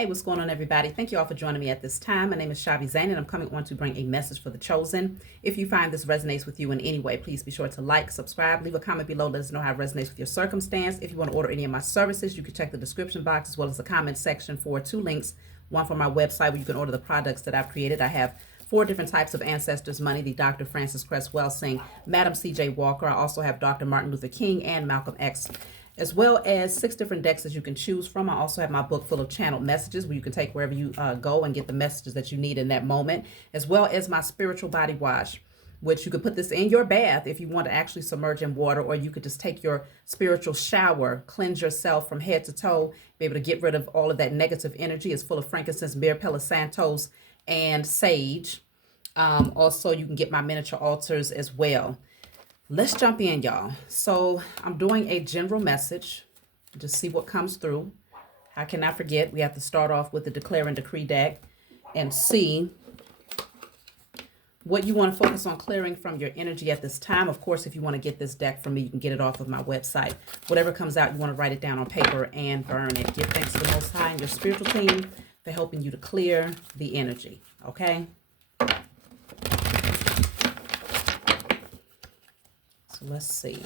Hey, what's going on, everybody? Thank you all for joining me at this time. My name is Shavi Zain, and I'm coming on to bring a message for the chosen. If you find this resonates with you in any way, please be sure to like, subscribe, leave a comment below. Let us know how it resonates with your circumstance. If you want to order any of my services, you can check the description box as well as the comment section for two links. One from my website where you can order the products that I've created. I have 4 different types of ancestors money: the Dr. Francis Cress Welsing, Madam C.J. Walker. I also have Dr. Martin Luther King and Malcolm X, as well as 6 different decks that you can choose from. I also have my book full of channeled messages where you can take wherever you go and get the messages that you need in that moment, as well as my spiritual body wash, which you could put this in your bath if you want to actually submerge in water, or you could just take your spiritual shower, cleanse yourself from head to toe, be able to get rid of all of that negative energy. It's full of frankincense, myrrh, palo santos, and sage. Also, you can get my miniature altars as well. Let's jump in, y'all. So I'm doing a general message. Just see what comes through. How can I forget? We have to start off with the Declare and Decree deck and see what you want to focus on clearing from your energy at this time. Of course, if you want to get this deck from me, you can get it off of my website. Whatever comes out, you want to write it down on paper and burn it. Give thanks to the Most High and your spiritual team for helping you to clear the energy, okay? So let's see.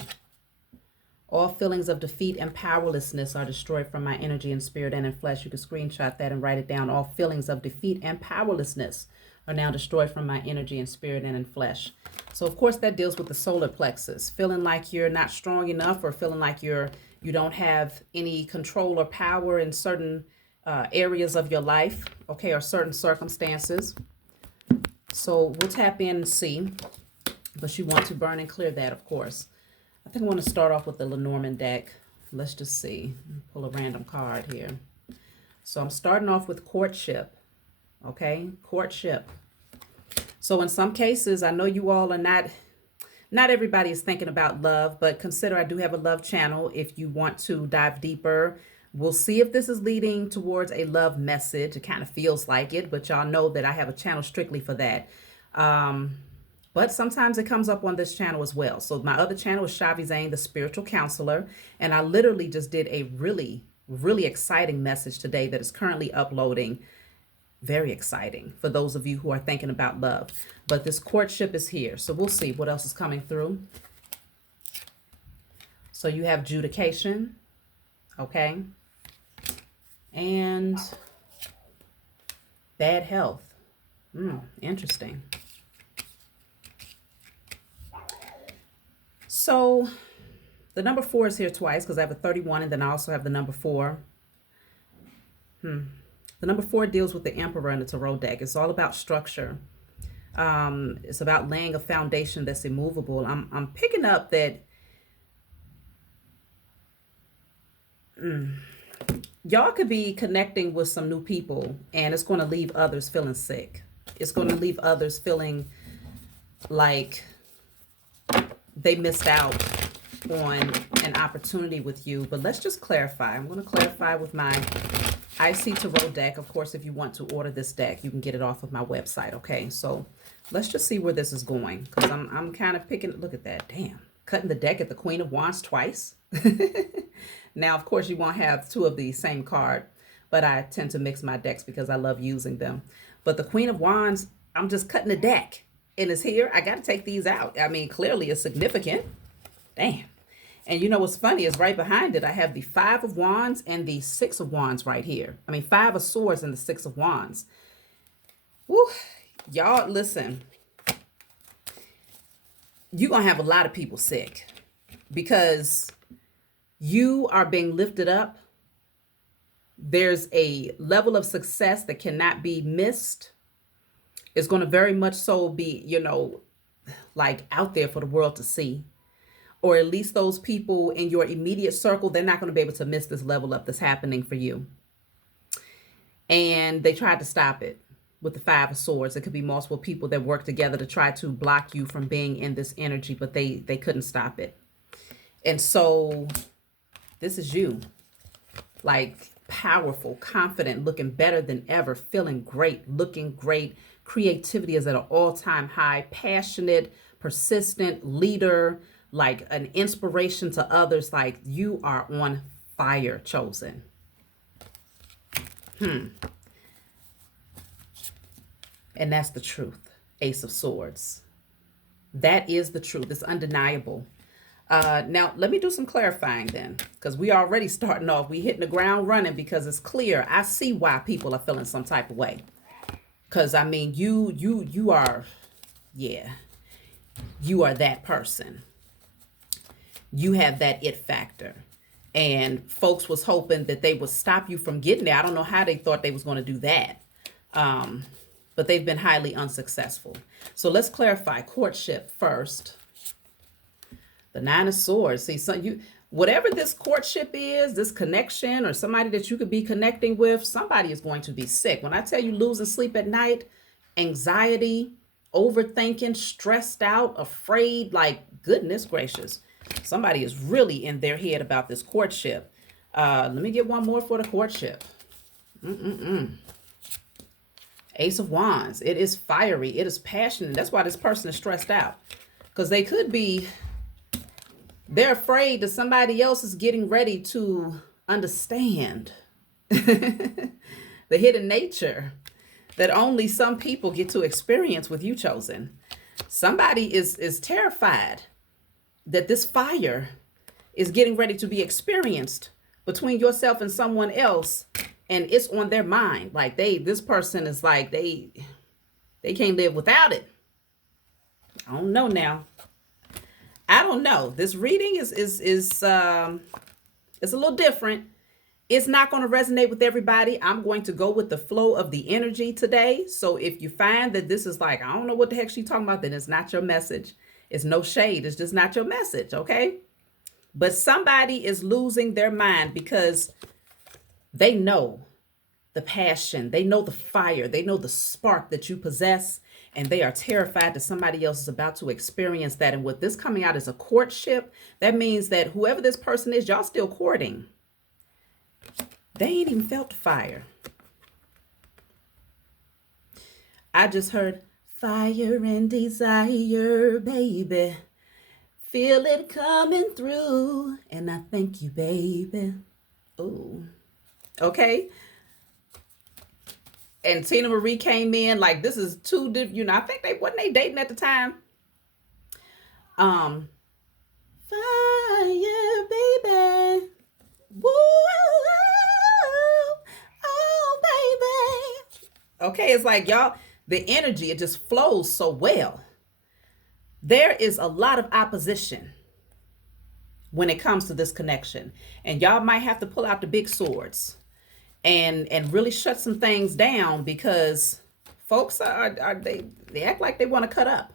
All feelings of defeat and powerlessness are destroyed from my energy and spirit and in flesh. You can screenshot that and write it down. All feelings of defeat and powerlessness are now destroyed from my energy and spirit and in flesh. So of course that deals with the solar plexus, feeling like you're not strong enough, or feeling like you don't have any control or power in certain areas of your life, okay, or certain circumstances. So we'll tap in and see. But you want to burn and clear that, of course. I think I want to start off with the Lenormand deck. Let's just see. Pull a random card here. So I'm starting off with courtship. Okay, courtship. So in some cases, I know you all are not everybody is thinking about love, but consider I do have a love channel if you want to dive deeper. We'll see if this is leading towards a love message. It kind of feels like it, but y'all know that I have a channel strictly for that. But sometimes it comes up on this channel as well. So my other channel is Shavi Zain, the spiritual counselor. And I literally just did a really, really exciting message today that is currently uploading. Very exciting for those of you who are thinking about love. But this courtship is here. So we'll see what else is coming through. So you have judication. Okay. And bad health. Interesting. So the number 4 is here twice because I have a 31 and then I also have the number 4. The number 4 deals with the Emperor in the Tarot deck. It's all about structure. It's about laying a foundation that's immovable. I'm picking up that y'all could be connecting with some new people and it's going to leave others feeling sick. It's going to leave others feeling like they missed out on an opportunity with you. But let's just clarify. I'm going to clarify with my IC Tarot deck. Of course, if you want to order this deck, you can get it off of my website. Okay, so let's just see where this is going, because I'm kind of picking. Look at that. Damn, cutting the deck at the Queen of Wands twice. Now, of course, you won't have 2 of the same card, but I tend to mix my decks because I love using them. But the Queen of Wands, I'm just cutting the deck. And it's here. I got to take these out. I mean, clearly it's significant. Damn. And you know what's funny is right behind it, I have the 5 of Wands and the 6 of Wands right here. I mean, 5 of Swords and the 6 of Wands. Woo. Y'all, listen. You're going to have a lot of people sick because you are being lifted up. There's a level of success that cannot be missed. It's going to very much so be, like out there for the world to see. Or at least those people in your immediate circle, they're not going to be able to miss this level up that's happening for you. And they tried to stop it with the 5 of Swords. It could be multiple people that work together to try to block you from being in this energy, but they couldn't stop it. And so this is you. Like powerful, confident, looking better than ever, feeling great, looking great. Creativity is at an all-time high, passionate, persistent, leader, like an inspiration to others. Like you are on fire, chosen. And that's the truth. Ace of Swords. That is the truth. It's undeniable. Now, let me do some clarifying then, because we already starting off. We hitting the ground running because it's clear. I see why people are feeling some type of way. Because, I mean, you are, yeah, you are that person. You have that it factor. And folks was hoping that they would stop you from getting there. I don't know how they thought they was going to do that. But they've been highly unsuccessful. So let's clarify courtship first. The Nine of Swords. See, whatever this courtship is, this connection or somebody that you could be connecting with, somebody is going to be sick. When I tell you losing sleep at night, anxiety, overthinking, stressed out, afraid, like goodness gracious, somebody is really in their head about this courtship. Let me get one more for the courtship. Ace of Wands. It is fiery. It is passionate. That's why this person is stressed out. Because they could be, they're afraid that somebody else is getting ready to understand the hidden nature that only some people get to experience with you, chosen. Somebody is terrified that this fire is getting ready to be experienced between yourself and someone else, and it's on their mind. Like this person is like, they can't live without it. I don't know now. I don't know. This reading is it's a little different. It's not going to resonate with everybody. I'm going to go with the flow of the energy today. So if you find that this is like, I don't know what the heck she's talking about, then it's not your message. It's no shade. It's just not your message. Okay. But somebody is losing their mind because they know the passion. They know the fire. They know the spark that you possess. And they are terrified that somebody else is about to experience that. And with this coming out as a courtship, that means that whoever this person is, y'all still courting. They ain't even felt the fire. I just heard fire and desire, baby. Feel it coming through. And I thank you, baby. Ooh. Okay. And Tina Marie came in like, this is two different, I think wasn't they dating at the time? Fire, baby. Woo, oh, baby. Okay, it's like y'all, the energy, it just flows so well. There is a lot of opposition when it comes to this connection. And y'all might have to pull out the big swords and really shut some things down, because folks they act like they want to cut up.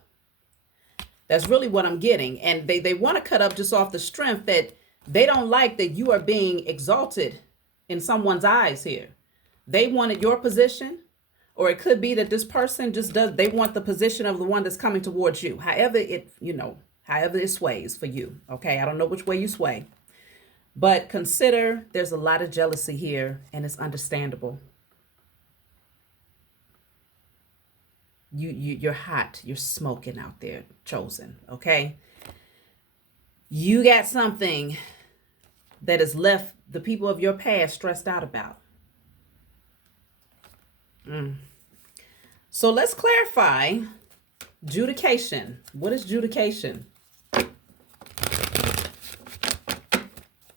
That's really what I'm getting. And they want to cut up just off the strength that they don't like that you are being exalted in someone's eyes here. They wanted your position, or it could be that this person they want the position of the one that's coming towards you. However it sways for you. Okay. I don't know which way you sway. But consider there's a lot of jealousy here, and it's understandable. You're hot. You're smoking out there, chosen. Okay. You got something that has left the people of your past stressed out about. So let's clarify judication. What is judication?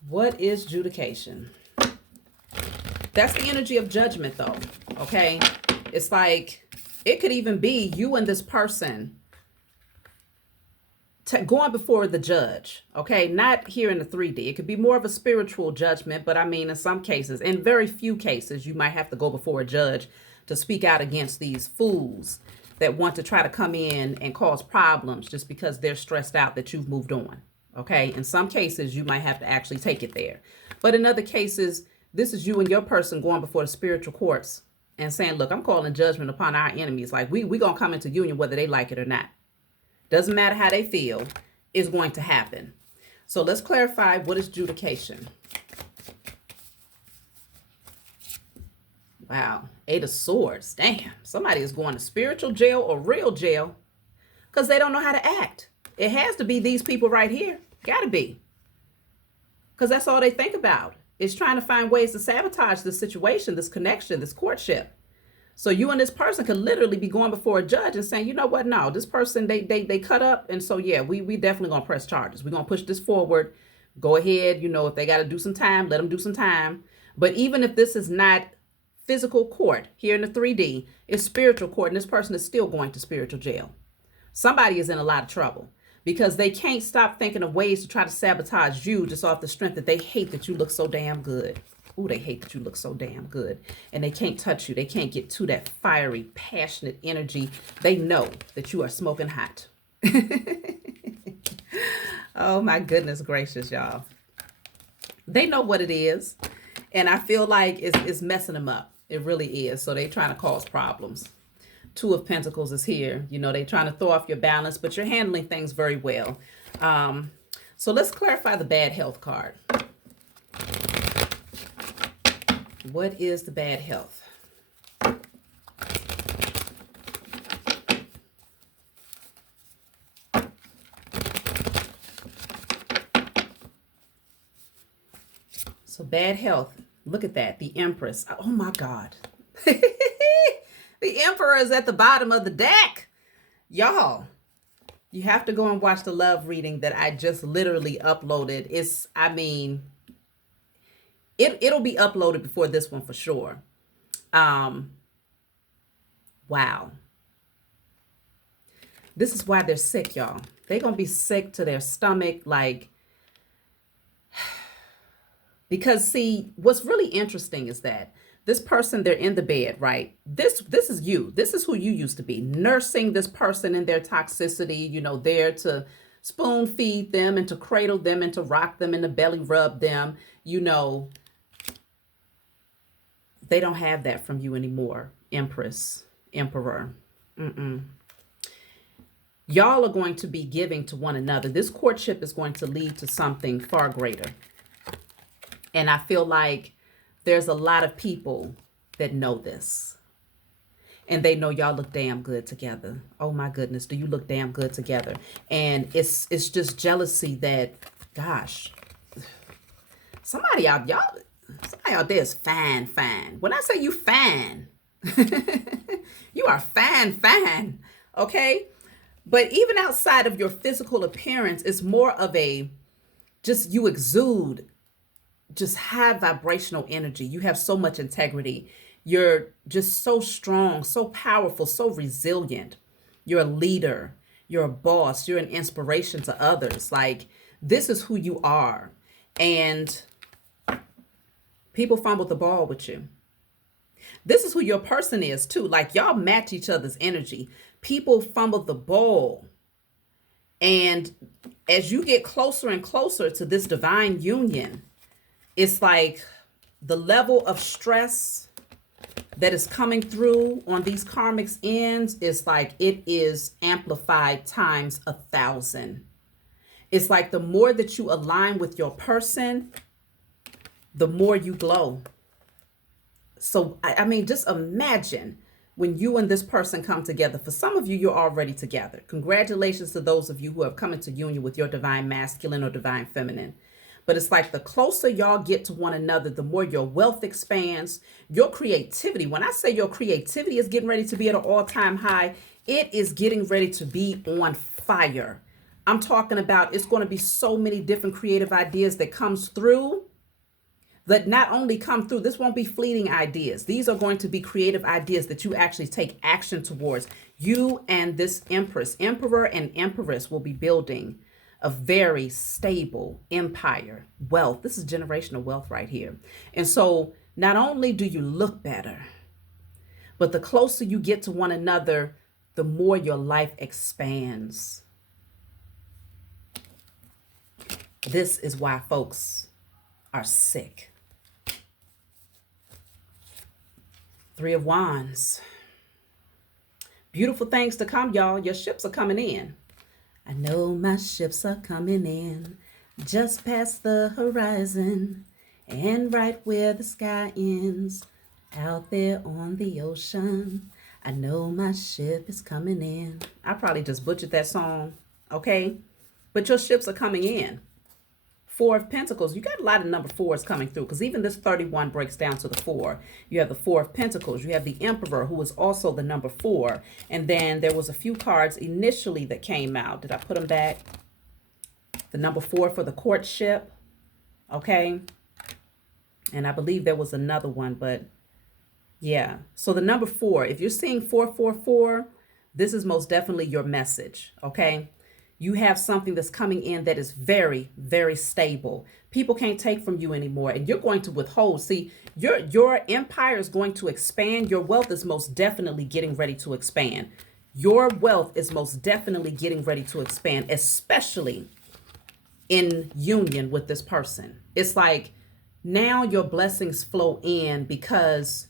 What is judication? That's the energy of judgment, though. Okay. It's like, it could even be you and this person going before the judge. Okay. Not here in the 3D. It could be more of a spiritual judgment, but I mean, in some cases, in very few cases, you might have to go before a judge to speak out against these fools that want to try to come in and cause problems just because they're stressed out that you've moved on. Okay. In some cases, you might have to actually take it there. But in other cases, this is you and your person going before the spiritual courts and saying, look, I'm calling judgment upon our enemies. Like we going to come into union whether they like it or not. Doesn't matter how they feel, it's going to happen. So let's clarify, what is judication? Wow. 8 of Swords. Damn. Somebody is going to spiritual jail or real jail because they don't know how to act. It has to be these people right here. Gotta be. Because that's all they think about. Is trying to find ways to sabotage this situation, this connection, this courtship. So you and this person could literally be going before a judge and saying, you know what, no, this person, they cut up. And so, yeah, we definitely going to press charges. We're going to push this forward. Go ahead. You know, if they got to do some time, let them do some time. But even if this is not physical court here in the 3D, it's spiritual court, and this person is still going to spiritual jail. Somebody is in a lot of trouble because they can't stop thinking of ways to try to sabotage you just off the strength that they hate that you look so damn good. Ooh, they hate that you look so damn good. And they can't touch you. They can't get to that fiery, passionate energy. They know that you are smoking hot. Oh, my goodness gracious, y'all. They know what it is. And I feel like it's messing them up. It really is. So they trying to cause problems. Two of Pentacles is here. You know, they trying to throw off your balance, but you're handling things very well. So let's clarify the bad health card. What is the bad health? So bad health. Look at that. The Empress. Oh my God. The Emperor is at the bottom of the deck. Y'all, you have to go and watch the love reading that I just literally uploaded. It'll be uploaded before this one for sure. Wow. This is why they're sick, y'all. They're going to be sick to their stomach, like, because see, what's really interesting is that this person, they're in the bed, right? This is you. This is who you used to be, nursing this person in their toxicity, you know, there to spoon feed them and to cradle them and to rock them and to belly rub them, you know. They don't have that from you anymore, Empress, Emperor. Y'all are going to be giving to one another. This courtship is going to lead to something far greater. And I feel like there's a lot of people that know this. And they know y'all look damn good together. Oh my goodness, do you look damn good together? And it's just jealousy that, gosh, somebody out there is fine. When I say you fine, you are fine, okay? But even outside of your physical appearance, it's more of just you exude just high vibrational energy. You have so much integrity. You're just so strong, so powerful, so resilient. You're a leader. You're a boss. You're an inspiration to others. Like, this is who you are. And people fumble the ball with you. This is who your person is too. Like, y'all match each other's energy. People fumble the ball. And as you get closer and closer to this divine union, it's like the level of stress that is coming through on these karmic ends is like it is amplified times 1,000. It's like the more that you align with your person, the more you glow. So, I mean, just imagine when you and this person come together. For some of you, you're already together. Congratulations to those of you who have come into union with your divine masculine or divine feminine. But it's like the closer y'all get to one another, the more your wealth expands, your creativity. When I say your creativity is getting ready to be at an all-time high, it is getting ready to be on fire. I'm talking about it's going to be so many different creative ideas that comes through, that not only come through, this won't be fleeting ideas. These are going to be creative ideas that you actually take action towards. You and this Empress, Emperor and Empress will be building a very stable empire, wealth. This is generational wealth right here. And so not only do you look better, but the closer you get to one another, the more your life expands. This is why folks are sick. Three of Wands. Beautiful things to come, y'all. Your ships are coming in. I know my ships are coming in, just past the horizon, and right where the sky ends, out there on the ocean. I know my ship is coming in. I probably just butchered that song, okay? But your ships are coming in. Four of Pentacles, you got a lot of number fours coming through, because even this 31 breaks down to the 4. You have the Four of Pentacles. You have the Emperor, who is also the number 4. And then there was a few cards initially that came out. Did I put them back? The number 4 for the courtship. Okay. And I believe there was another one, but yeah. So the number 4, if you're seeing 444, this is most definitely your message. Okay. You have something that's coming in that is very, very stable. People can't take from you anymore, and you're going to withhold. See, your empire is going to expand. Your wealth is most definitely getting ready to expand. Your wealth is most definitely getting ready to expand, especially in union with this person. It's like now your blessings flow in because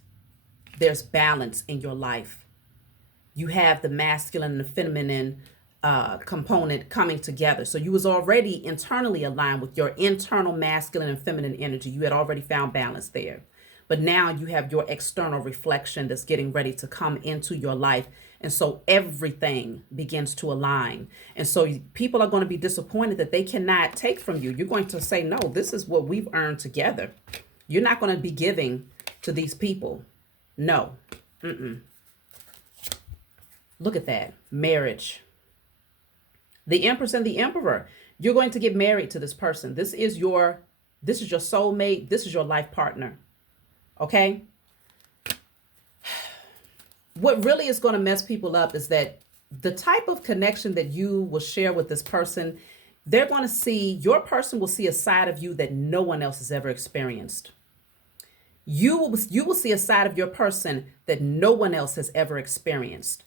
there's balance in your life. You have the masculine and the feminine component coming together. So you was already internally aligned with your internal masculine and feminine energy. You had already found balance there. But now you have your external reflection that's getting ready to come into your life. And so everything begins to align. And so people are going to be disappointed that they cannot take from you. You're going to say, no, this is what we've earned together. You're not going to be giving to these people. No. Look at that. Marriage. The Empress and the Emperor. You're going to get married to this person. This is your soulmate. This is your life partner. Okay? What really is going to mess people up is that the type of connection that you will share with this person, they're going to see, your person will see a side of you that no one else has ever experienced. You will see a side of your person that no one else has ever experienced.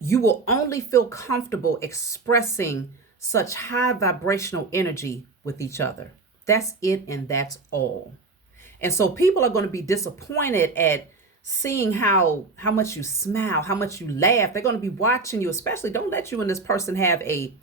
You will only feel comfortable expressing such high vibrational energy with each other. That's it, and that's all. And so people are going to be disappointed at seeing how much you smile, how much you laugh. They're going to be watching you, especially don't let you and this person have a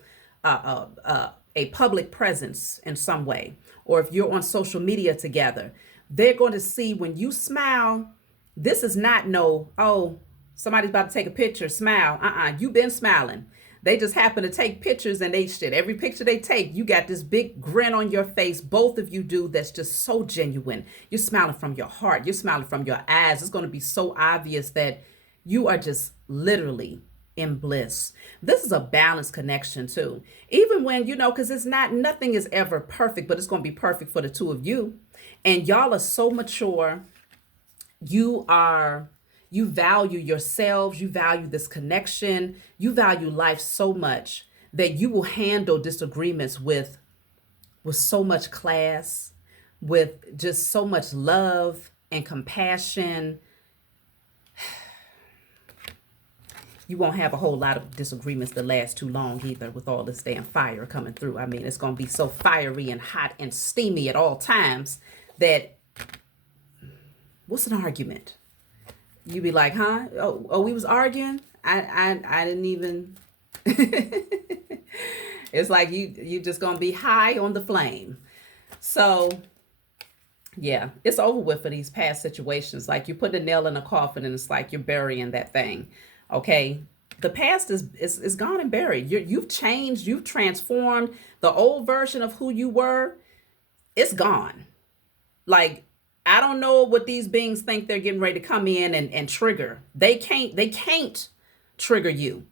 public presence in some way. Or if you're on social media together, they're going to see when you smile, this is not no, oh, somebody's about to take a picture, smile. You've been smiling. They just happen to take pictures and every picture they take, you got this big grin on your face. Both of you do. That's just so genuine. You're smiling from your heart. You're smiling from your eyes. It's going to be so obvious that you are just literally in bliss. This is a balanced connection too. Even when, because nothing is ever perfect, but it's going to be perfect for the two of you. And y'all are so mature. You value yourselves, you value this connection, you value life so much that you will handle disagreements with so much class, with just so much love and compassion. You won't have a whole lot of disagreements that last too long either with all this damn fire coming through. I mean, it's going to be so fiery and hot and steamy at all times that what's an argument? You be like, huh? Oh, we was arguing. I didn't even. It's like you just gonna be high on the flame. So, yeah, it's over with for these past situations. Like you put a nail in a coffin, and it's like you're burying that thing. Okay, the past is gone and buried. You've changed. You've transformed. The old version of who you were, it's gone. Like. I don't know what these beings think they're getting ready to come in and trigger. They can't trigger you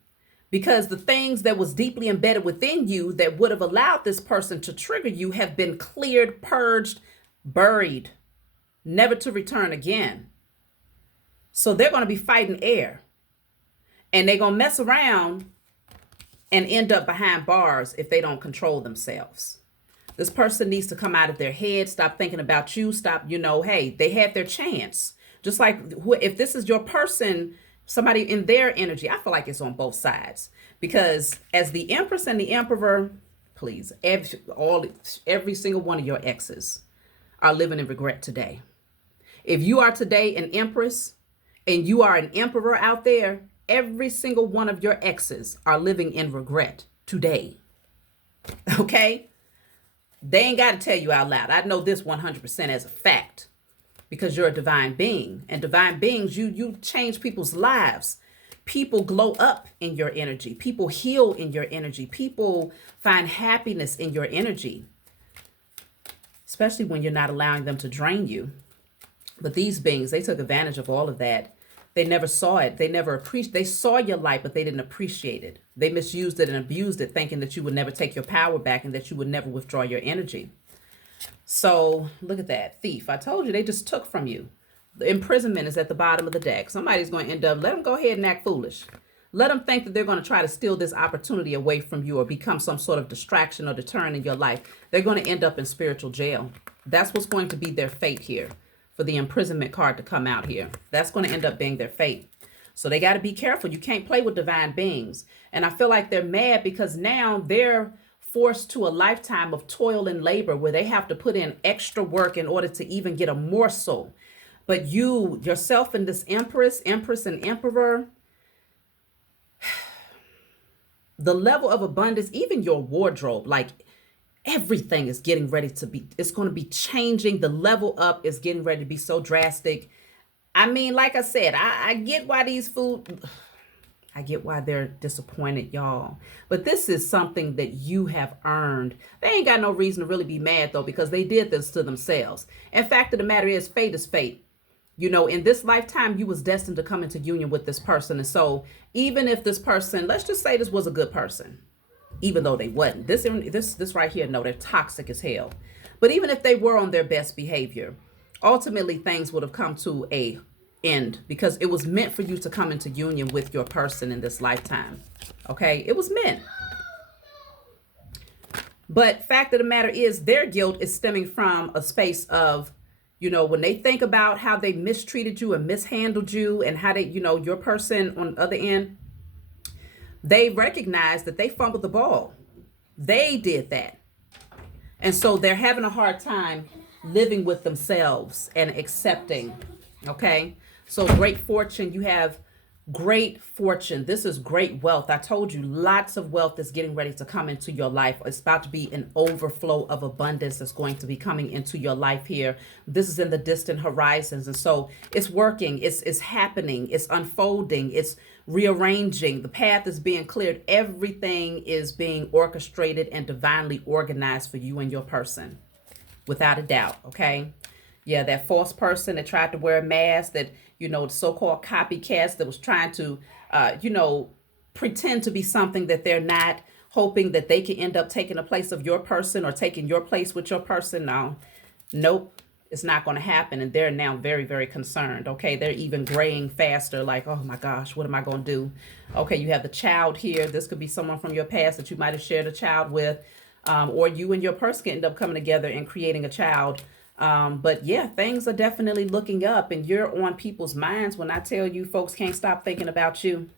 because the things that was deeply embedded within you that would have allowed this person to trigger you have been cleared, purged, buried, never to return again. So they're going to be fighting air, and they're going to mess around and end up behind bars if they don't control themselves. This person needs to come out of their head, stop thinking about you, stop, hey, they had their chance. Just like if this is your person, somebody in their energy, I feel like it's on both sides. Because as the Empress and the Emperor, please, every single one of your exes are living in regret today. If you are today an Empress and you are an Emperor out there, every single one of your exes are living in regret today. Okay? They ain't got to tell you out loud. I know this 100% as a fact because you're a divine being. And divine beings, you change people's lives. People glow up in your energy. People heal in your energy. People find happiness in your energy. especially when you're not allowing them to drain you. But these beings, they took advantage of all of that. They never saw it. They never appreciated. They saw your light, but they didn't appreciate it. They misused it and abused it, thinking that you would never take your power back and that you would never withdraw your energy. So look at that. Thief. I told you, they just took from you. The imprisonment is at the bottom of the deck. Somebody's going to end up, let them go ahead and act foolish. Let them think that they're going to try to steal this opportunity away from you or become some sort of distraction or deterrent in your life. They're going to end up in spiritual jail. That's what's going to be their fate here, for the imprisonment card to come out here. That's going to end up being their fate. So they got to be careful. You can't play with divine beings. And I feel like they're mad because now they're forced to a lifetime of toil and labor where they have to put in extra work in order to even get a morsel. But you, yourself, and this empress, and emperor, the level of abundance, even your wardrobe, like everything is getting ready to be, it's going to be changing. The level up is getting ready to be so drastic. I mean, like I said, I get why I get why they're disappointed, y'all. But this is something that you have earned. They ain't got no reason to really be mad, though, because they did this to themselves. In fact of the matter is, fate is fate. You know, in this lifetime, you was destined to come into union with this person. And so even if this person, let's just say this was a good person, even though they wasn't. This right here, no, they're toxic as hell. But even if they were on their best behavior, ultimately things would have come to a end because it was meant for you to come into union with your person in this lifetime. Okay, it was meant. But fact of the matter is, their guilt is stemming from a space of, you know, when they think about how they mistreated you and mishandled you and how they, you know, your person on the other end, they recognize that they fumbled the ball. They did that. And so they're having a hard time living with themselves and accepting. Okay. So great fortune. You have great fortune. This is great wealth. I told you lots of wealth is getting ready to come into your life. It's about to be an overflow of abundance that's going to be coming into your life here. This is in the distant horizons. And so it's working. It's happening. It's unfolding. It's rearranging. The path is being cleared. Everything is being orchestrated and divinely organized for you and your person. Without a doubt. Okay. Yeah, that false person that tried to wear a mask, that, you know, the so-called copycats that was trying to, you know, pretend to be something that they're not, hoping that they can end up taking a place of your person or taking your place with your person. No, nope, it's not going to happen. And they're now very, very concerned. Okay, they're even graying faster, like, oh my gosh, what am I going to do? Okay, you have the child here. This could be someone from your past that you might have shared a child with, or you and your person can end up coming together and creating a child. But yeah, things are definitely looking up and you're on people's minds when I tell you folks can't stop thinking about you.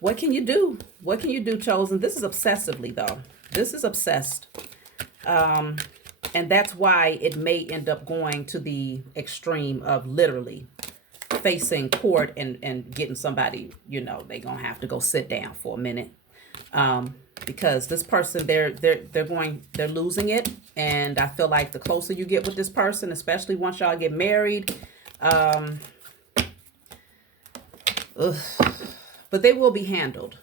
What can you do? What can you do, Chosen? This is obsessively, though. This is obsessed. And that's why it may end up going to the extreme of literally facing court and getting somebody, you know, they're going to have to go sit down for a minute. Because this person, they're losing it. And I feel like the closer you get with this person, especially once y'all get married, but they will be handled,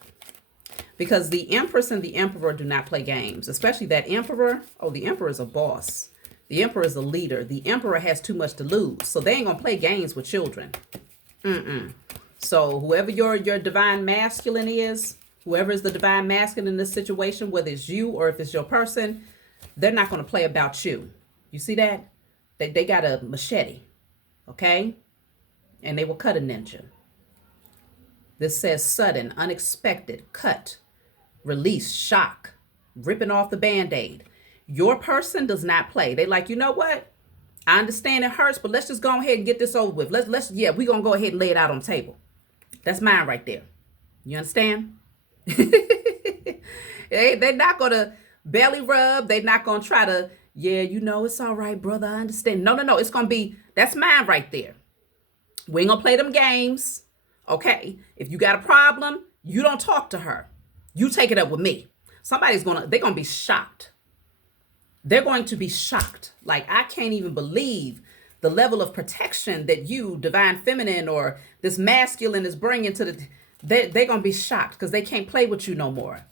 because the Empress and the Emperor do not play games, especially that Emperor. Oh, the Emperor is a boss. The Emperor is a leader. The Emperor has too much to lose, so they ain't gonna play games with children. So whoever your divine masculine is, whoever is the divine masculine in this situation, whether it's you or if it's your person, they're not going to play about you. You see that? They got a machete, okay? And they will cut a ninja. This says sudden, unexpected, cut, release, shock, ripping off the Band-Aid. Your person does not play. They like, you know what? I understand it hurts, but let's just go ahead and get this over with. We're going to go ahead and lay it out on the table. That's mine right there. You understand? They're not going to belly rub. They're not going to try to, yeah, you know, it's all right, brother. I understand. No. It's going to be, that's mine right there. We ain't going to play them games. Okay. If you got a problem, you don't talk to her. You take it up with me. They're going to be shocked. They're going to be shocked. Like, I can't even believe the level of protection that you, divine feminine, or this masculine is bringing to the, they're going to be shocked because they can't play with you no more.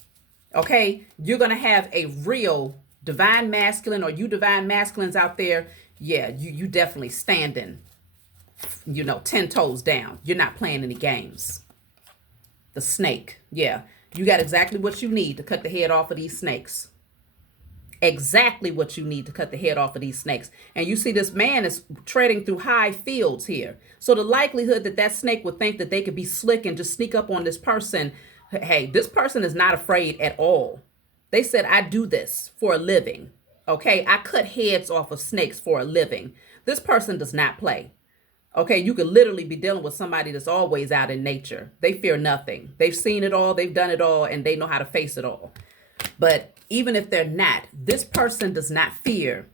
Okay. You're going to have a real Divine masculine, or you divine masculines out there, yeah, you definitely standing, 10 toes down. You're not playing any games. The snake, yeah. You got exactly what you need to cut the head off of these snakes. Exactly what you need to cut the head off of these snakes. And you see this man is treading through high fields here. So the likelihood that that snake would think that they could be slick and just sneak up on this person, hey, this person is not afraid at all. They said, I do this for a living. Okay, I cut heads off of snakes for a living. This person does not play. Okay, you could literally be dealing with somebody that's always out in nature. They fear nothing. They've seen it all, they've done it all, and they know how to face it all. But even if they're not, this person does not fear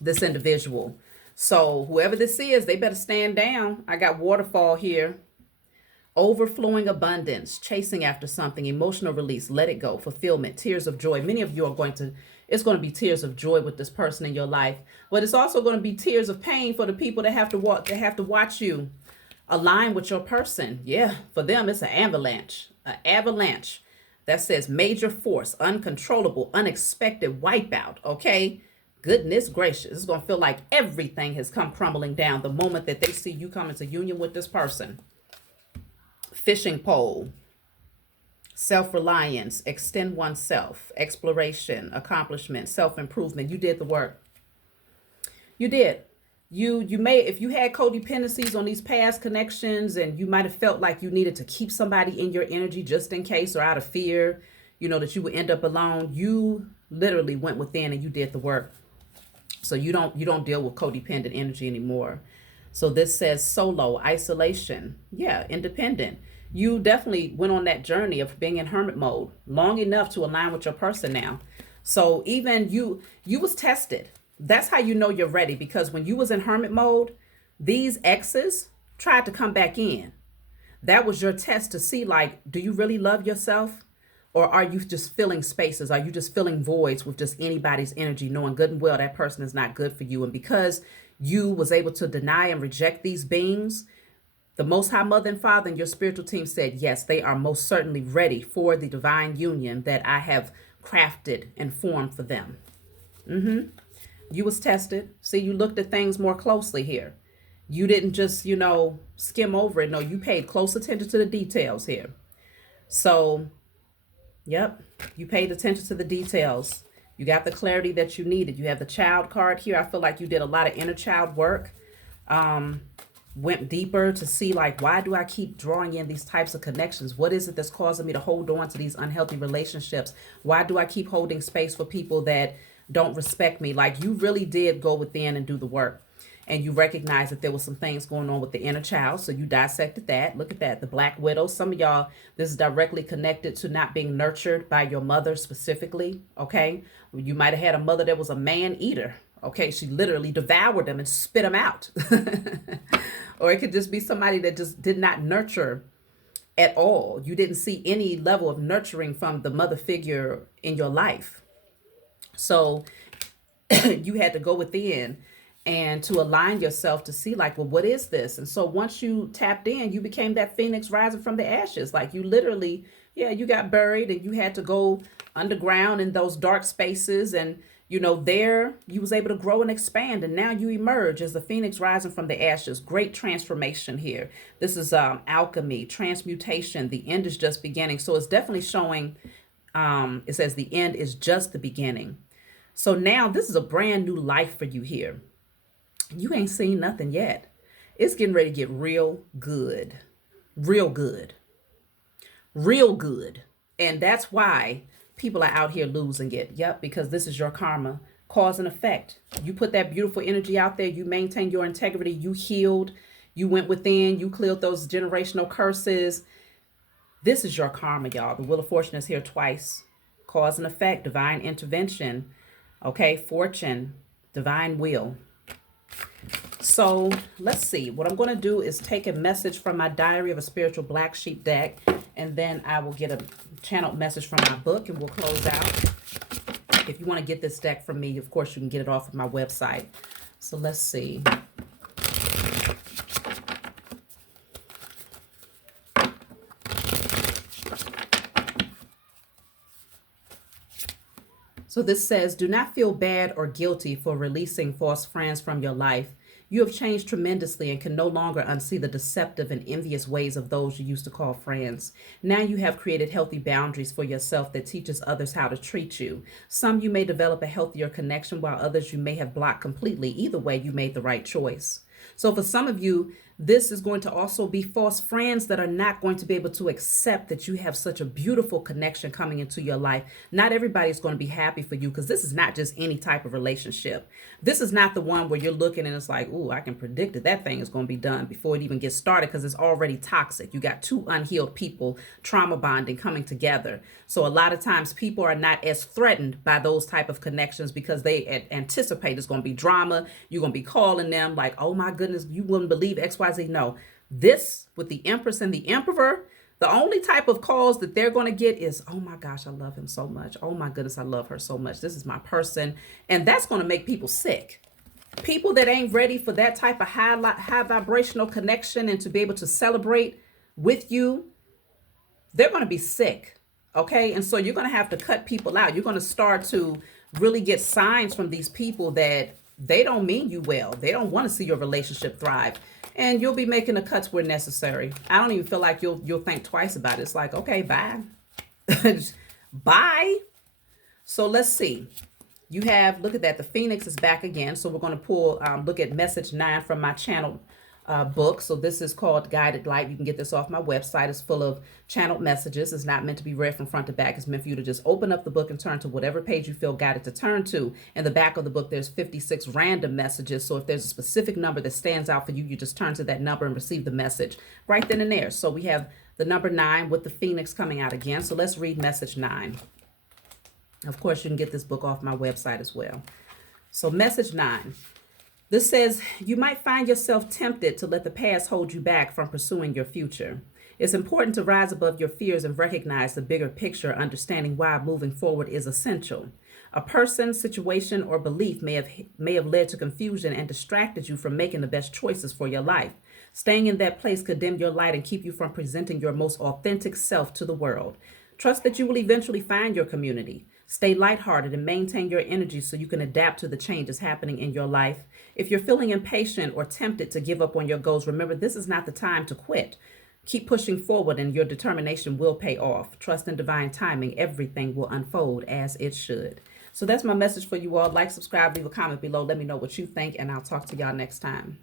this individual. So whoever this is, they better stand down. I got waterfall here. Overflowing abundance, chasing after something, emotional release, let it go, fulfillment, tears of joy. Many of you are it's going to be tears of joy with this person in your life, but it's also going to be tears of pain for the people that have to watch you align with your person. Yeah, for them, it's an avalanche that says major force, uncontrollable, unexpected wipeout. Okay. Goodness gracious. It's going to feel like everything has come crumbling down the moment that they see you come into union with this person. Fishing pole, self-reliance, extend oneself, exploration, accomplishment, self-improvement. You did the work. You did. You may, if you had codependencies on these past connections and you might have felt like you needed to keep somebody in your energy just in case or out of fear, that you would end up alone, you literally went within and you did the work. So you don't deal with codependent energy anymore. So this says solo, isolation. Yeah, independent. You definitely went on that journey of being in hermit mode long enough to align with your person now. So even you was tested. That's how you know you're ready, because when you was in hermit mode, these exes tried to come back in. That was your test to see, like, do you really love yourself? Or are you just filling spaces? Are you just filling voids with just anybody's energy, knowing good and well that person is not good for you? And because you was able to deny and reject these beings, the Most High Mother and Father and your spiritual team said, yes, they are most certainly ready for the divine union that I have crafted and formed for them. You was tested. See, you looked at things more closely here. You didn't just, skim over it. No, you paid close attention to the details here. So, yep, you paid attention to the details. You got the clarity that you needed. You have the child card here. I feel like you did a lot of inner child work. Went deeper to see, like, why do I keep drawing in these types of connections? What is it that's causing me to hold on to these unhealthy relationships? Why do I keep holding space for people that don't respect me? Like, you really did go within and do the work. And you recognize that there was some things going on with the inner child. So you dissected that. Look at that. The Black Widow. Some of y'all, this is directly connected to not being nurtured by your mother specifically. Okay. You might have had a mother that was a man eater. Okay. She literally devoured them and spit them out. Or it could just be somebody that just did not nurture at all. You didn't see any level of nurturing from the mother figure in your life. So you had to go within and to align yourself to see, like, well, what is this? And so once you tapped in, you became that phoenix rising from the ashes. Like, you literally, you got buried and you had to go underground in those dark spaces. And, there you was able to grow and expand. And now you emerge as the phoenix rising from the ashes. Great transformation here. This is alchemy, transmutation. The end is just beginning. So it's definitely showing, it says the end is just the beginning. So now this is a brand new life for you here. You ain't seen nothing yet. It's getting ready to get real good, real good, real good. And that's why people are out here losing it. Yep, because this is your karma, cause and effect. You put that beautiful energy out there. You maintain your integrity. You healed. You went within. You cleared those generational curses. This is your karma, y'all. The Wheel of Fortune is here twice. Cause and effect, divine intervention. Okay, fortune, divine will. So let's see. What I'm going to do is take a message from my Diary of a Spiritual Black Sheep deck, and then I will get a channeled message from my book, and we'll close out. If you want to get this deck from me, of course, you can get it off of my website. So let's see. So this says, do not feel bad or guilty for releasing false friends from your life. You have changed tremendously and can no longer unsee the deceptive and envious ways of those you used to call friends. Now you have created healthy boundaries for yourself that teaches others how to treat you. Some you may develop a healthier connection, while others you may have blocked completely. Either way, you made the right choice. So for some of you, this is going to also be false friends that are not going to be able to accept that you have such a beautiful connection coming into your life. Not everybody's going to be happy for you, because this is not just any type of relationship. This is not the one where you're looking and it's like, ooh, I can predict that thing is going to be done before it even gets started, because it's already toxic. You got two unhealed people trauma bonding coming together. So a lot of times people are not as threatened by those type of connections because they anticipate it's going to be drama. You're going to be calling them like, oh my goodness, you wouldn't believe XYZ. No, this with the Empress and the Emperor, the only type of calls that they're going to get is, oh my gosh, I love him so much. Oh my goodness, I love her so much. This is my person. And that's going to make people sick. People that ain't ready for that type of high vibrational connection and to be able to celebrate with you, they're going to be sick. Okay. And so you're going to have to cut people out. You're going to start to really get signs from these people that they don't mean you well. They don't want to see your relationship thrive. And you'll be making the cuts where necessary. I don't even feel like you'll think twice about it. It's like, okay, bye. Bye. So let's see. You have, look at that. The Phoenix is back again. So we're going to pull, look at message 9 from my channel book. So this is called Guided Light. You can get this off my website. It's full of channeled messages. It's not meant to be read from front to back. It's meant for you to just open up the book and turn to whatever page you feel guided to turn to. In the back of the book, there's 56 random messages. So if there's a specific number that stands out for you, you just turn to that number and receive the message right then and there. So we have the number 9 with the Phoenix coming out again. So let's read message 9. Of course, you can get this book off my website as well. So message 9. This says, you might find yourself tempted to let the past hold you back from pursuing your future. It's important to rise above your fears and recognize the bigger picture, understanding why moving forward is essential. A person, situation, or belief may have led to confusion and distracted you from making the best choices for your life. Staying in that place could dim your light and keep you from presenting your most authentic self to the world. Trust that you will eventually find your community. Stay lighthearted and maintain your energy so you can adapt to the changes happening in your life. If you're feeling impatient or tempted to give up on your goals, remember this is not the time to quit. Keep pushing forward and your determination will pay off. Trust in divine timing. Everything will unfold as it should. So that's my message for you all. Like, subscribe, leave a comment below. Let me know what you think, and I'll talk to y'all next time.